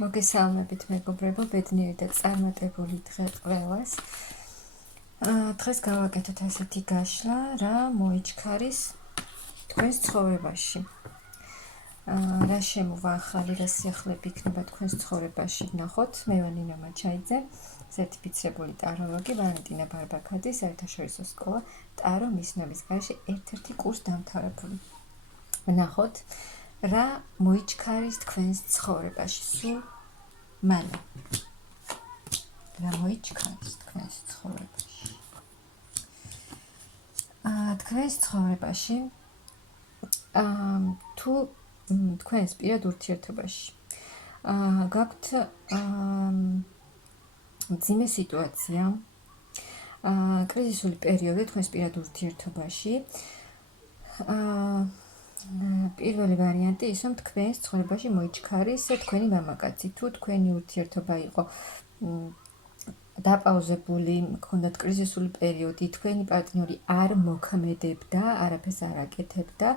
მოგესალმებით მეგობრებო, ბედნიერი და წარმატებული დღე ყველას. დღეს გავაკეთოთ ასეთი გაშლა, რა მოიჩქარის თქვენს ცხოვრებაში. რა შემოვა ახალი, რა სიახლეები იქნება თქვენს ცხოვრებაში, ვნახოთ. მე ვარ ნინა მაჩაიძე, სერტიფიცირებული ტაროლოგი, ვალენტინა ბარბაქაძის საერთაშორისო სკოლა ტარო მისნობის გარშე ერთ-ერთი კურს დამთავრებული. ვნახოთ, რა მოიჩქარის თქვენს ცხოვრებაში, სულ მალე. რა მოიჩქარის თქვენს ცხოვრებაში. თქვენს ცხოვრებაში თუ თქვენს პირად ურთიერთობაში გაქვთ მძიმე სიტუაცია, კრიზისული პერიოდი თქვენს პირად ურთიერთობაში, პირველი ვარიანტი ის, რომ თქვენს ცხოვრებაში მოიჩქარის თქვენი მამაკაცი, თუ თქვენი ურთიერთობა იყო დაპაუზებული, გქონდათ კრიზისული პერიოდი, თქვენი პარტნიორი არ მოქმედებდა, არაფერს არ აკეთებდა,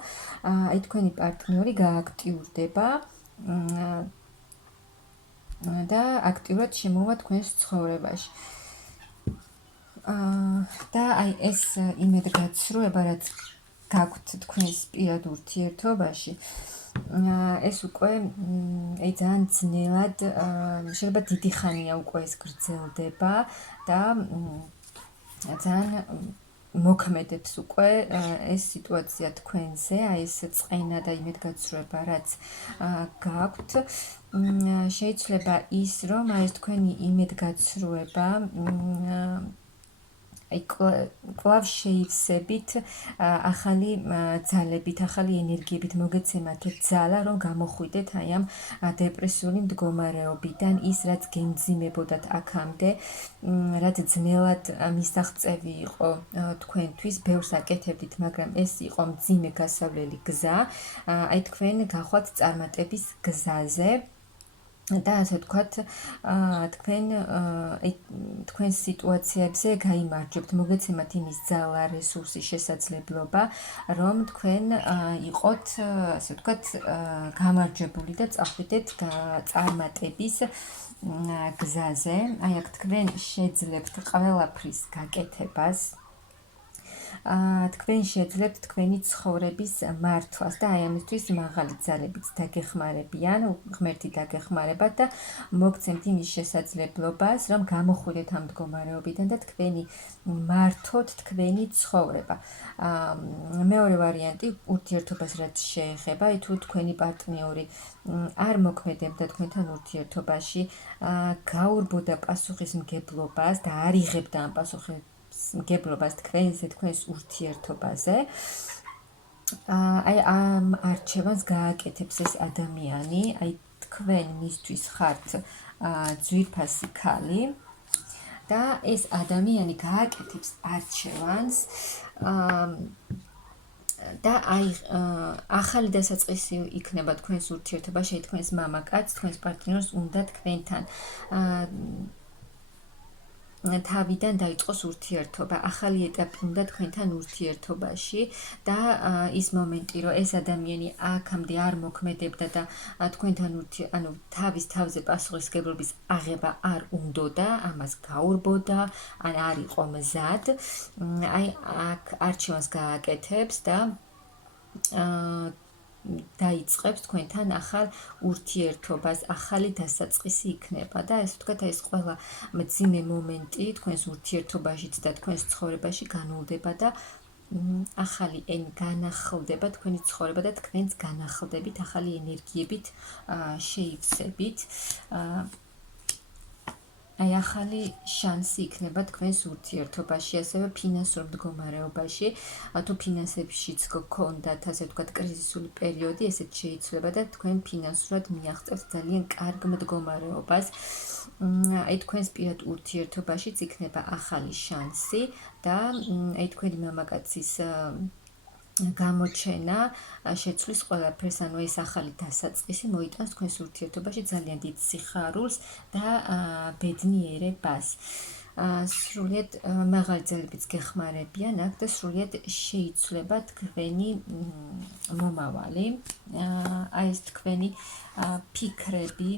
აი თქვენი პარტნიორი გააქტიურდება და აქტიურად შემოვა თქვენს ცხოვრებაში. და აი ეს იმედგაცრუება, რაც გაქვთ თქვენს პირად ურთიერთობაში, ეს უკვე ძალიან ძნელად, შეიძლება დიდი ხანია უკვე ეს გრძელდება და ძალიან მოქმედებს უკვე ეს სიტუაცია თქვენზე, აი ეს წყენა და იმედგაცრუება, რაც გაქვთ. შეიძლება ის, რომ აი ეს თქვენი იმედგაცრუება კვლავ შეივსებით ახალი ძალებით, ახალი ენერგიებით, მოგეცემათ ძალა, რომ გამოხვიდეთ აი ამ დეპრესიული მდგომარეობიდან, ის რაც გემძიმებოდათ აქამდე, რაც ძნელად მისაღწევი იყო თქვენთვის, ბევრს აკეთებდით, მაგრამ ეს იყო მძიმე გასავლელი გზა, აი თქვენ გახვალთ წარმატების გზაზე. და ასე ვთქვათ, თქვენ სიტუაციებზე გაიმარჯვებთ, მოგეცემათ იმის ძალა, რესურსი, შესაძლებლობა, რომ თქვენ იყოთ, ასე ვთქვათ, გამარჯვებული და წახვიდეთ წარმატების გზაზე. აი აქ თქვენ შეძლებთ ყველაფრის გაკეთებას. თქვენ შეძლებთ თქვენი ცხოვრების მართვას და აი ამისთვის მაღალი ძალებიც დაგეხმარებიან, ღმერთი დაგეხმარებათ და მოგცემთ იმის შესაძლებლობას, რომ გამოხვიდეთ ამ მდგომარეობიდან და თქვენი მართოთ თქვენი ცხოვრება. მეორე ვარიანტი ურთიერთობას რაც შეეხება, თუ თქვენი პარტნიორი არ მოქმედებდა თქვენთან ურთიერთობაში, გაურბოდა პასუხისმგებლობას და არ იღებდა ამ პასუხისმგებლობას თქვენს ურთიერთობაზე, აი ამ არჩევანს გააკეთებს ეს ადამიანი, აი თქვენ მისთვის ხართ ძვირფასი ქალი და ეს ადამიანი გააკეთებს არჩევანს და აი ახალი დასაწყისი იქნება თქვენს ურთიერთობაში, თქვენს მამაკაცს, თქვენს პარტნიორს უნდა თქვენთან თავიდან დაიწყოს ურთიერთობა, ახალი ეტაპი უნდა თქვენთან ურთიერთობაში და ის მომენტი, რომ ეს ადამიანი აქამდე არ მოქმედებდა და თქვენთან თავის თავზე პასუხისმგებლობის აღება არ უნდოდა, ამას გაურბოდა, ან არ იყო მზად, აი აქ არჩევანს გააკეთებს და დაიწყებს თქვენთან ახალ ურთიერთობას, ახალი დასაწყისი იქნება და ეს ვთქვათ, ეს ყველა მძიმე მომენტი თქვენს ურთიერთობაშიც და თქვენს ცხოვრებაში განულდება და ახალი განახლდება თქვენი ცხოვრება და თქვენც განახლდებით, ახალი ენერგიებით შეივსებით. აი ახალი შანსი იქნება თქვენს ურთიერთობაში, ასევე ფინანსურ მდგომარეობაში, თუ ფინანსებშიც გქონდათ, ასე ვთქვათ, კრიზისული პერიოდი, ესეც შეიცვლება და თქვენ ფინანსურად მიაღწევთ ძალიან კარგ მდგომარეობას. აი თქვენს პირად ურთიერთობაშიც იქნება ახალი შანსი და აი თქვენი მამაკაცის გამოჩენა შეცვლის ყველაფერს, ანუ ეს ახალი დასაწყისი მოიტანს თქვენს ურთიერთობაში ძალიან დიდ სიხარულს და ბედნიერებას. სრულიად მაღალი ძალებიც გეხმარებიან აქ და სრულიად შეიცვლება თქვენი მომავალი. აი ეს თქვენი ფიქრები,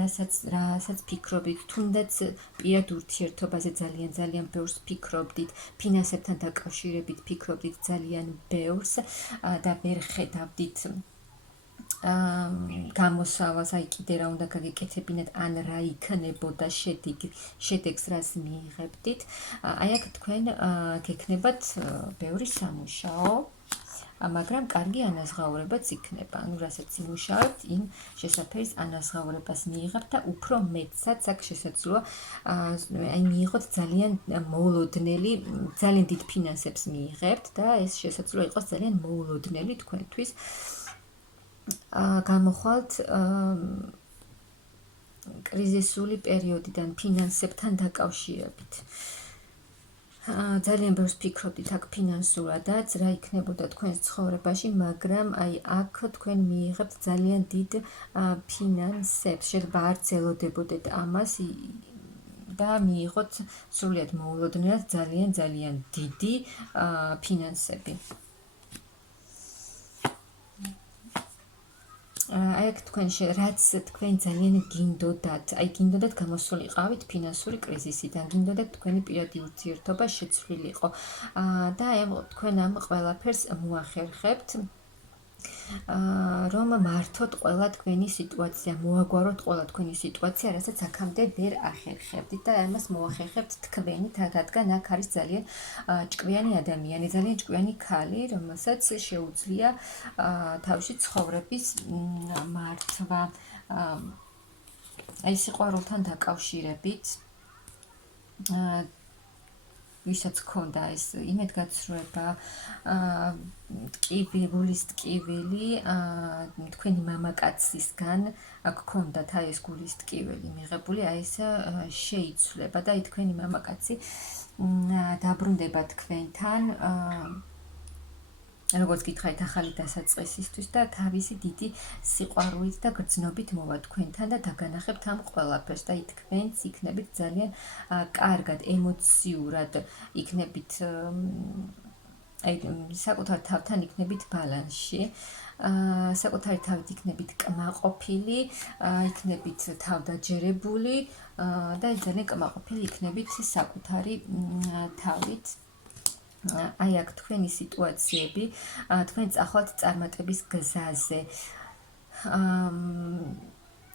რასაც ფიქრობთ, თუნდაც პირად ურთიერთობაზე ძალიან ბევრს ფიქრობდით, ფინანსებთან დაკავშირებით ფიქრობდით ძალიან ბევრს და ვერ ხედავდით გამოსავალს, აი კიდე რა უნდა გაგეკეთებინათ, ან რა იქნებოდა შედეგს, რას მიიღებდით. აი აქ თქვენ გექნებათ ბევრი სამუშაო, მაგრამ კარგი ანაზღაურებაც იქნება. ანუ რასაც იმუშავებთ, იმ შესაფერის ანაზღაურებას მიიღებთ და უფრო მეტსაც აქ შესაძლოა აი მიიღოთ ძალიან მოულოდნელი, ძალიან დიდ ფინანსებს მიიღებთ და ეს შესაძლოა იყოს ძალიან მოულოდნელი თქვენთვის. გამოხვალთ კრიზისული პერიოდიდან ფინანსებთან დაკავშირებით. ძალიან ბევრს ფიქრობდით აქ ფინანსურადაც, რა იქნებოდა თქვენს ცხოვრებაში, მაგრამ აი აქ თქვენ მიიღებთ ძალიან დიდ ფინანსებს. შეიძლება არც ელოდებოდეთ ამას და მიიღოთ სრულიად მოულოდნელად ძალიან დიდი ფინანსები. აი აქ თქვენ რაც თქვენ ძალიან გინდოდათ, აი გინდოდათ გამოსულიყავით ფინანსური კრიზისიდან, გინდოდათ თქვენი პირადი ურთიერთობა შეცვლილიყო და აი თქვენ ამ ყველაფერს მოახერხებთ, რომ მართოთ ყველა თქვენი სიტუაცია, მოაგვაროთ ყველა თქვენი სიტუაცია, რასაც აქამდე ვერ ახერხებდით და ამას მოახერხებთ თქვენი, რადგან აქ არის ძალიან ჭკვიანი ადამიანი, ძალიან ჭკვიანი ქალი, რომელსაც შეუძლია თავისი ცხოვრების მართვა. აი სიყვარულთან დაკავშირებით ვისაც ქონდა ეს იმედგაცრუება, გულის ტკივილი, თქვენი მამაკაცისგან აქ ქონდათ აი ეს გულის ტკივილი მიღებული, აი ეს შეიცვლება და აი თქვენი მამაკაცი დაბრუნდება თქვენთან, როგორც გითხარით ახალი დასაწყისისთვის და თავისი დიდი სიყვარულით და გრძნობით მოვა თქვენთან და დაგანახებთ ამ ყველაფერს და თქვენც იქნებით ძალიან კარგად ემოციურად იქნებით აი საკუთარ თავთან იქნებით ბალანსში, საკუთარი თავით იქნებით კმაყოფილი, იქნებით თავდაჯერებული და ძალიან კმაყოფილი იქნებით საკუთარი თავით. აი აქ თქვენი სიტუაციები, თქვენ წახვალთ წარმატების გზაზე.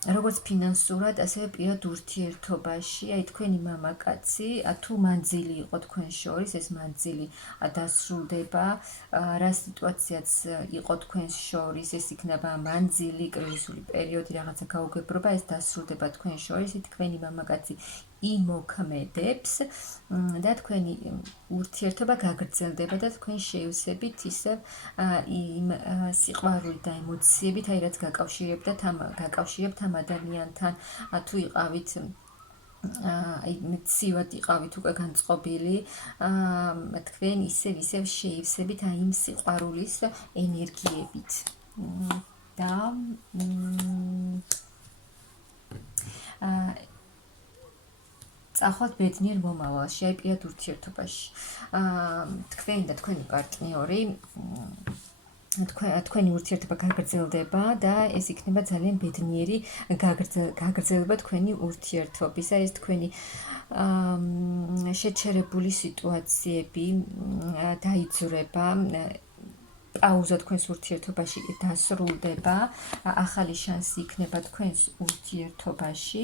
როგორც ფინანსურად, ასევე პირად ურთიერთობაში, აი თქვენი მამაკაცი, თუ მანძილი იყო თქვენ შორის, ეს მანძილი დასრულდება, რა სიტუაციაც იყო თქვენ შორის, ეს იქნება მანძილი, კრიზისული პერიოდი, რაღაცა გაუგებრობა, ეს დასრულდება თქვენ შორის, თქვენი მამაკაცი იმოქმედებს და თქვენი ურთიერთობა გაგრძელდება და თქვენ შევსებით ისევ იმ სიყვარული და ემოციებით, აი რაც გაკავშირებთ ამ ადამიანთან, თუ იყავით აი მცივად იყავით უკვე განწყობილი, თქვენ ისევ შეივსებით აი იმ სიყვარულის ენერგიებით და წახვალთ ბედნიერ მომავალში, აი პირად ურთიერთობაში. თქვენ და თქვენი პარტნიორი, თქვენი ურთიერთობა გაგრძელდება და ეს იქნება ძალიან ბედნიერი გაგრძელება თქვენი ურთიერთობისა. ეს თქვენი შეჩერებული სიტუაციები დაიძვრება, პაუზა თქვენს ურთიერთობაში დასრულდება, ახალი შანსი იქნება თქვენს ურთიერთობაში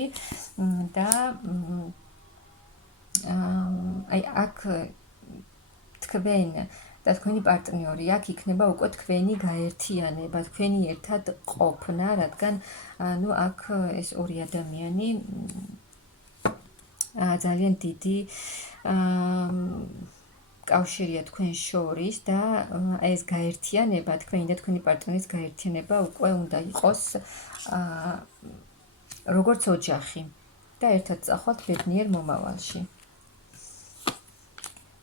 და აი აქ თქვენ და თქვენი პარტნიორი, აქ იქნება უკვე თქვენი გაერთიანება, თქვენი ერთად ყოფნა, რადგან აქ ეს ორი ადამიანი ძალიან დიდი კავშირია თქვენ შორის და ეს გაერთიანება, თქვენი და თქვენი პარტნიორის გაერთიანება უკვე უნდა იყოს როგორც ოჯახი და ერთად წახვალთ ბედნიერ მომავალში.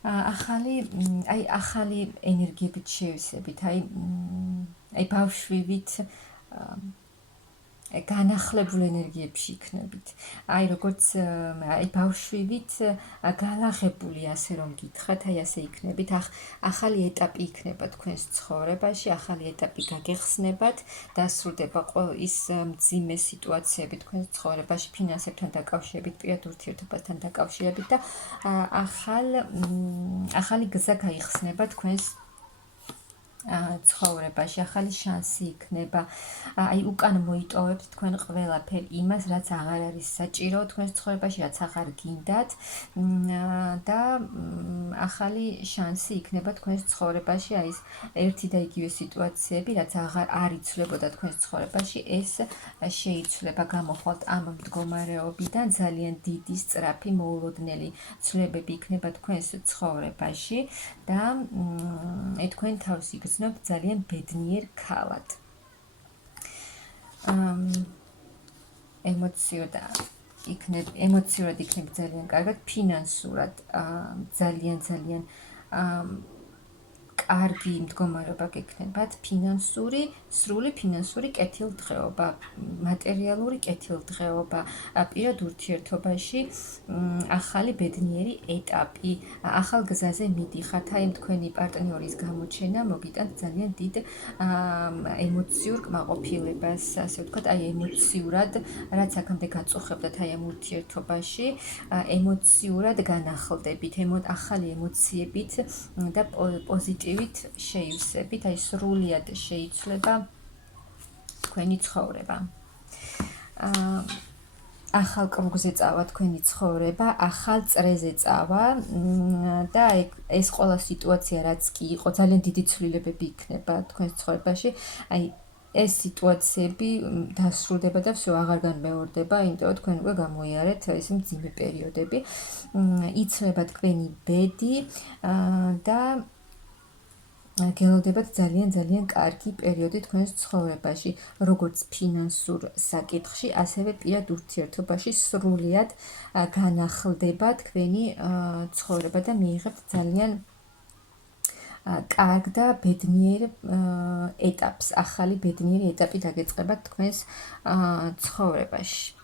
ახალი ენერგიებით შევისებით, აი ბავშვივით განახლებულ ენერგიებში იქნებით. აი როგორც აი ბავშვივით განაღებული, ასე რომ გითხრათ, აი ასე იქნებით. ახალი ეტაპი იქნება თქვენს ცხოვრებაში, ახალი ეტაპი გაგეხსნებათ, დასრულდება ის მძიმე სიტუაციები თქვენს ცხოვრებაში, ფინანსებთან დაკავშირებით, პირად ურთიერთობასთან დაკავშირებით და ახალი გზა გაიხსნება თქვენს ცხოვრებაში, ახალი შანსი იქნება. აი უკან მოიტოვებთ თქვენ ყველაფერ იმას, რაც აღარ არის საჭირო თქვენს ცხოვრებაში, რაც აღარ გინდათ და ახალი შანსი იქნება თქვენს ცხოვრებაში, აი ეს ერთი და იგივე სიტუაციები, რაც აღარ არ იცვლებოდა თქვენს ცხოვრებაში, ეს შეიცვლება, გამოხვალთ ამ მდგომარეობიდან, ძალიან დიდი სწრაფი მოულოდნელი ცვლილებები იქნება თქვენს ცხოვრებაში და თქვენ თავს იგრძნობთ ძალიან ბედნიერ ქალად. ემოციურად იქნებით ძალიან კარგად, ფინანსურად ძალიან კარგი მდგომარეობა გექნებათ, სრული ფინანსური კეთილდღეობა, მატერიალური კეთილდღეობა, პირად ურთიერთობაში ახალი ბედნიერი ეტაპი, ახალ გზაზე მიდიხართ, აი თქვენი პარტნიორის გამოჩენა მოგიტანთ ძალიან დიდ ემოციურ კმაყოფილებას, ასე ვთქვათ, აი ემოციურად, რაც აქამდე გაწუხებდათ აი ამ ურთიერთობაში, ემოციურად განახლდებით, ახალი ემოციებით და პოზიტივით შეივსებით, აი სრულიად შეიცვლება თქვენი ცხოვრება. ახალ კრუგზე წავა თქვენი ცხოვრება, ახალ წრეზე წავა და ეს ყველა სიტუაცია, რაც კი იყო, ძალიან დიდი ცვლილებები იქნება თქვენს ცხოვრებაში, აი ეს სიტუაციები დასრულდება და всё აღარ განმეორდება, იმიტომ რომ თქვენ უკვე გამოიარეთ ეს მძიმე პერიოდები. იცვლება თქვენი ბედი და გელოდებათ ძალიან კარგი პერიოდი თქვენს ცხოვრებაში, როგორც ფინანსურ საკითხში, ასევე პირად ურთიერთობაში სრულიად განახლდება თქვენი ცხოვრება და მიიღებთ ძალიან კარგ და ბედნიერ ეტაპს, ახალი ბედნიერი ეტაპი დაგეწყებათ თქვენს ცხოვრებაში.